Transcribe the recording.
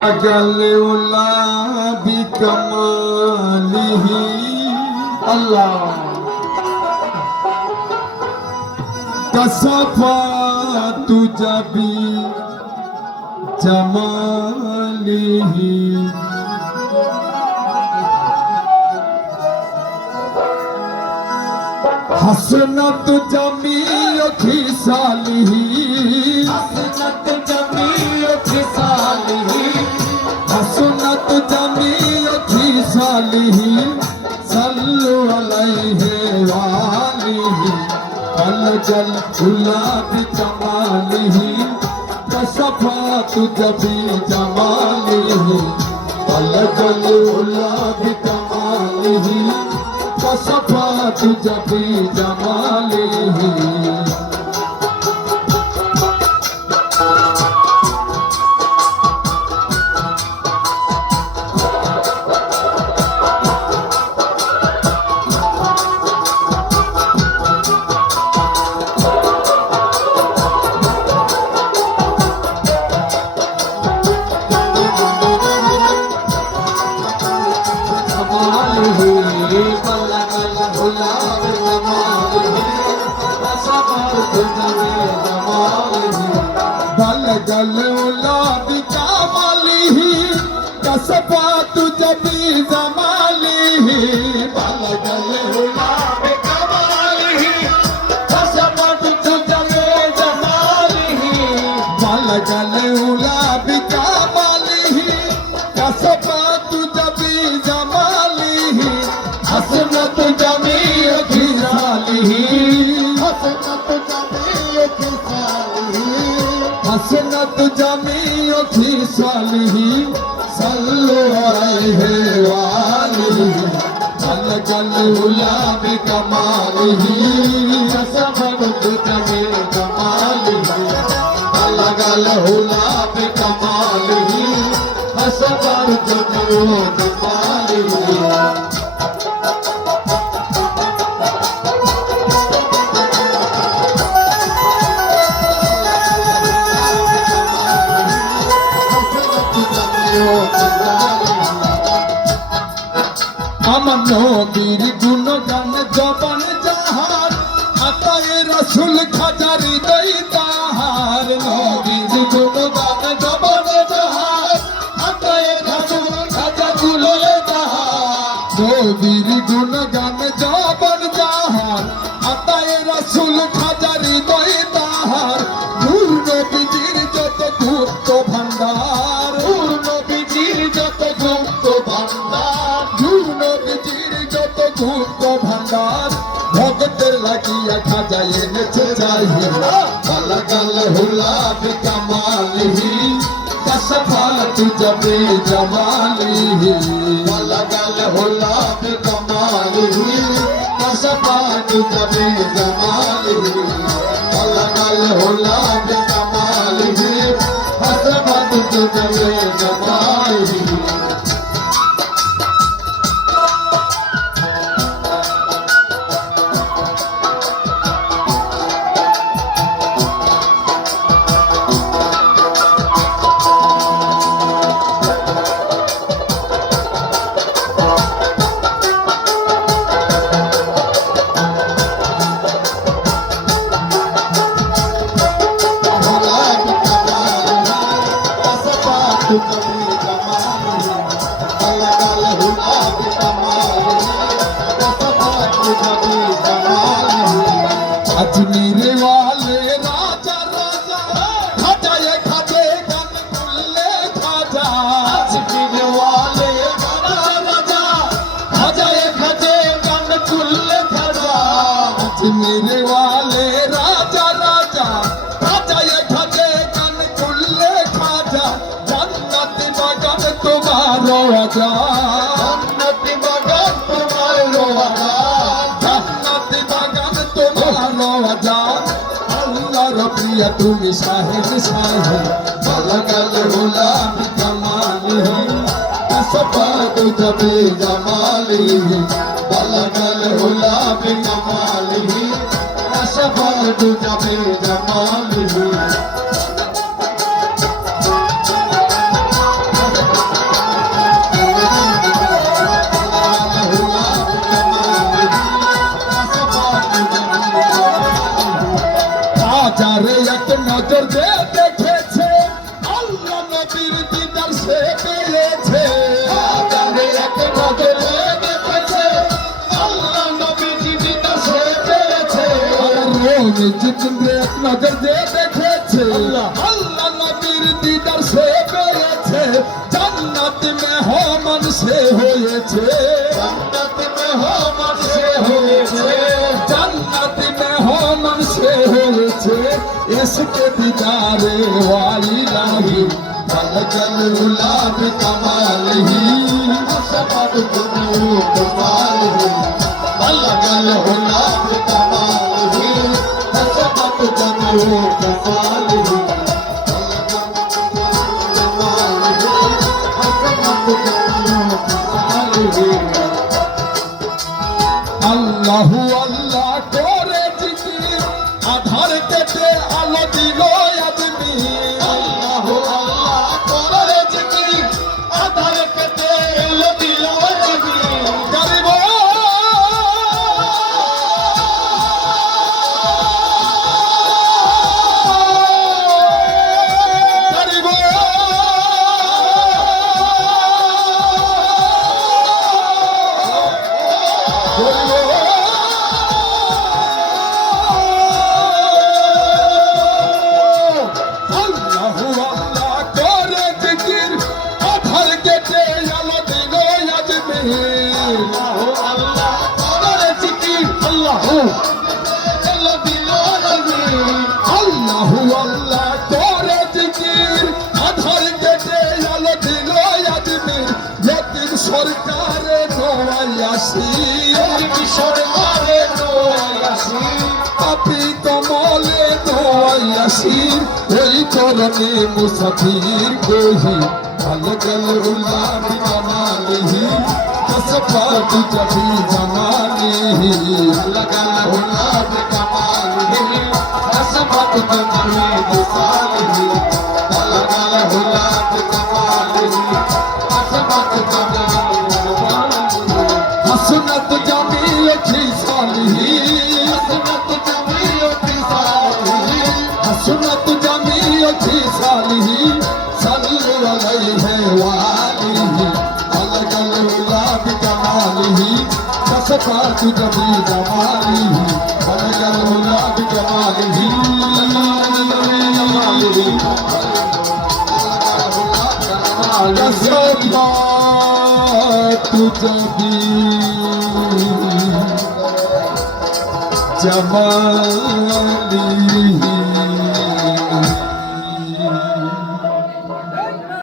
أجلولا بكماله الله كصفات جبي جماله حسنت جميع خصاله حسنت جميع خصاله حسنت جميع خصاله صلوا عليه وآله فلجل العلا بكماله كشفات جميع جماله فلجل العلا بكماله كشفات جميع جماله बलगलौला बिकमालिही कसफात जबी जमालिही बलगलौला बिकमालिही कसफात जबी जमालिही बलगलौला बिकमालिही कसफात जबी जमालिही हसनत जमी खिसालिही हसनत जमी खिसालिही हसनत जमीय खिसालिही सल्लु अलैहि वालिही अलगलहुला बिकमालिही कसफत जमीय जमालिही अलगलहुला बिकमालिही कसफत जमीय जमालिही আমার নবীর গুণগান জবান জাহার আতায়ে রাসূল খাজার হৃদয় তাহার নবীর গুণগান জবান জাহার আতায়ে রাসূল খাজা গুলোয় তাহার নবীর গুণগান জবান জাহার আতায়ে রাসূল খাজার হৃদয় তাহার নূর নবীজির যত গুপ্ত ভান্ডার নূর নবীজির যত গুপ্ত ভান্ডার গুপ্ত ভান্ডার ভগতের লাগিয়া খাজা এনেছে চাহিদা अलगलहुला बिकमालिही कसफात जबी जमालिही अलगलहुला बिकमालिही कसफात जबी जमालिही अलगलहुला बिकमालिही कसफात जबी जमालिही अजमेर वाले राजा राजा खाजा खाजे गन कुल्ले खाजा अजमेर वाले राजा राजा खाजा खाजे गन कुल्ले खाजा अजमेर वाले राजा राजा खाजा खाजे गन कुल्ले खाजा जन्नत बगन तुम्हारो आजा जन्नत बगन तुम्हारो आजा जन्नत बगन तुम्हारो आजा अल्लाह रबिया तुम साहिब साहिब अलगलहुला बिकमालिही कसफात जबी जमालिही अलगलहुला बिकमालिही कसफात जबी जमालिही নজর যে দেখেছে আল্লাহ নবীর দিদার সে পেয়েছে জানে এক নজর যে দেখেছে আল্লাহ নবীর দিদার সে পেয়েছে রোজ জিতবে এক নজর যে দেখেছে আল্লাহ নবীর দিদার সে পেয়েছে জান্নাত মেহমান সে হয়েছে জান্নাত মেহমান সে হয়েছে জান্নাত মেহমান সে হয়েছে इसके दीदारे वाली लाही अलगल गुलाब कमाल ही सबब दुनिया कमाल ही अलगल गुलाब कमाल ही सबब दुनिया कमाल ही अल्लाह अल्लाह करे जिकिर आधार केटे आलो दिलो आदमी अल्लाह अल्लाह करे जिकिर आधार केटे आलो दिलो आदमी गरीबो गरीबो সরকারে নোয়াসি সরকারে নোয়াসি পাপি কমলে নোয়াসি ওই চরণে মুসাফির কহি अलगल गुलाब कमालिही कसफात जबी जमालिही अलगल गुलाब कमालिही कसफात जबी जमालिही अलगल गुलाब कमालिही कसफात जबी हसनत जमील खिसालिही हसनत जमील खिसालिही हसनत जमील खिसालिही सल्लल्लाहु अलैहि वालिही अलगल गुलाब कमालिही कसफात जबी जमालिही अलगल गुलाब कमालिही कसफात जबी जमालिही